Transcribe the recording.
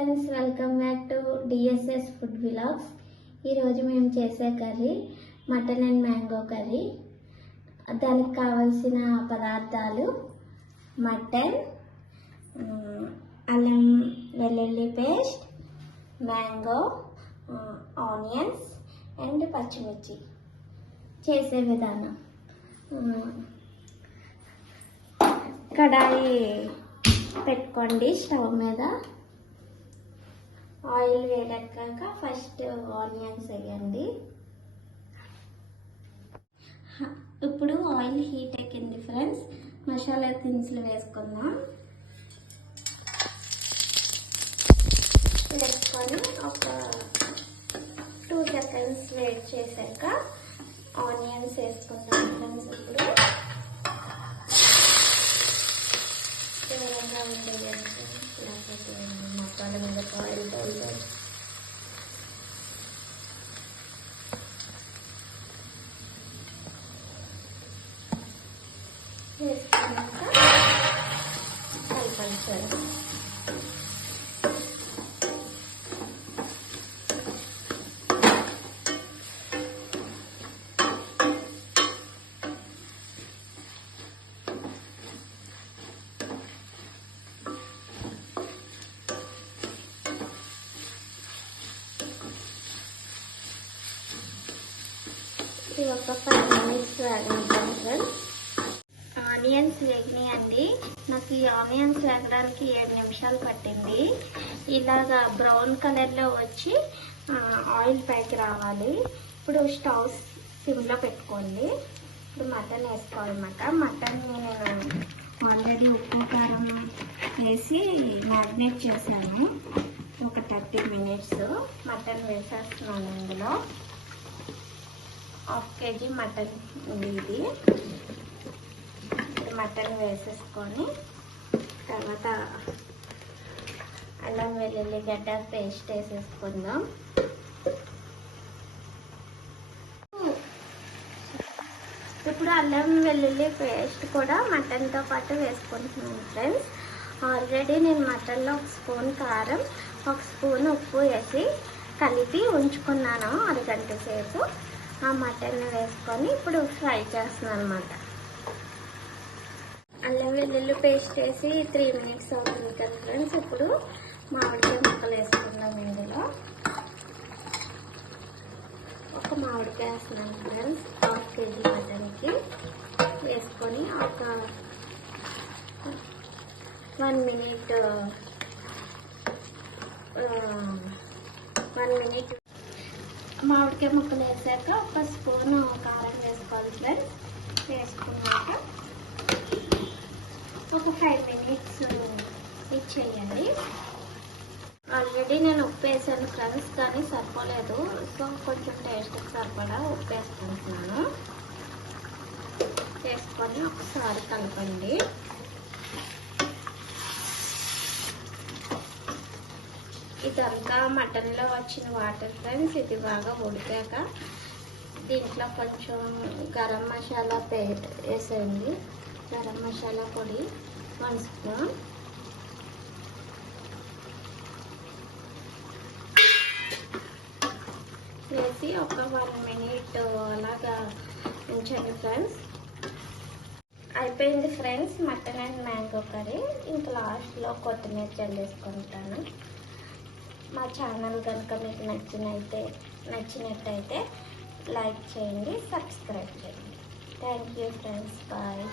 Friends, welcome back to DSS food vlogs. ఈరోజు మేము చేసే curry mutton and mango curry. దానికి కావాల్సిన పదార్థాలు మటన్, అల్లం వెల్లుల్లి పేస్ట్, మ్యాంగో, ఆనియన్స్ అండ్ పచ్చిమిర్చి. చేసే విధానం: కడాయి పెట్టుకోండి. స్టవ్ మీద ఆయిల్ వేడెక్కాక ఫస్ట్ ఆనియన్స్ వేయండి. ఇప్పుడు ఆయిల్ హీట్ ఎక్కింది ఫ్రెండ్స్. మసాలా దినుసులు వేసుకుందాం. వేసుకొని ఒక 2 seconds వెయిట్ చేశాక ఆనియన్స్ వేసుకుందాం ఫ్రెండ్స్. ఇప్పుడు దూరంగా ఉండేది లేకపోతే మసాలా మీద ఆయిల్ తోలుతుంది. వేసుకున్నాక కలపాలి సార్. ఒక 5 minutes వేగనిద్దాం ఫ్రెండ్స్. ఆనియన్స్ వేగినాయండి. నాకు ఈ ఆనియన్స్ వేగడానికి 7 నిమిషాలు పట్టింది. ఇలాగా బ్రౌన్ కలర్లో వచ్చి ఆయిల్ పైకి రావాలి. ఇప్పుడు స్టవ్ సిమ్లో పెట్టుకోండి. ఇప్పుడు మటన్ వేసుకోవాలన్నమాట. మటన్ నేను ఆల్రెడీ ఉప్పు కారం వేసి మ్యారినేట్ చేశాను. ఒక 30 minutes మటన్ వేసేస్తున్నాను. ఇందులో 1/2 kg మటన్ ఉంది. ఇది మటన్ వేసేసుకొని తర్వాత అల్లం వెల్లుల్లి గడ్డ పేస్ట్ వేసేసుకుందాం. ఇప్పుడు అల్లం వెల్లుల్లి పేస్ట్ కూడా మటన్తో పాటు వేసుకుంటున్నాను ఫ్రెండ్స్. ఆల్రెడీ నేను మటన్లో 1 స్పూన్ కారం, 1 స్పూన్ ఉప్పు వేసి కలిపి ఉంచుకున్నాను 1 గంట సేపు. ఆ మటన్ వేసుకొని ఇప్పుడు ఫ్రై చేస్తున్నాను అన్నమాట. అల్లం వెల్లుల్లి పేస్ట్ వేసి 3 minutes అవుతుంది కదా ఫ్రెండ్స్. ఇప్పుడు మామిడికాయ ముక్కలు వేసుకుందాం. ఇందులో ఒక మామిడికాయ వేస్తున్నాను ఫ్రెండ్స్. 1/2 kg మటన్కి వేసుకొని ఒక 1 minute మామిడికాయ ముక్కలు వేసాక 1 స్పూన్ కారం వేసుకోవాలి ఫ్రెండ్స్. వేసుకున్నాక ఒక 5 minutes ఇచ్చేయండి. ఆల్రెడీ నేను ఉప్పు వేసాను ఫ్రెండ్స్, కానీ సరిపోలేదు. సో కొంచెం టేస్ట్కి సరిపడా ఉప్పు వేసుకుంటున్నాను. వేసుకొని ఒకసారి కలపండి. ఇదంతా మటన్లో వచ్చిన వాటర్ ఫ్రెండ్స్. ఇది బాగా ఉడికాక దీంట్లో కొంచెం గరం మసాలా వేసేయండి. గరం మసాలా పొడి 1 స్పూన్, వేసి ఒక 1 minute అలాగా ఉంచండి ఫ్రెండ్స్. అయిపోయింది friends mutton and mango curry. ఇంకా లాస్ట్లో కొత్తిమీర చల్లేసుకుంటాను. మా ఛానల్ కనుక మీకు నచ్చినట్టయితే లైక్ చేయండి, సబ్స్క్రైబ్ చేయండి. Thank you friends. బాయ్.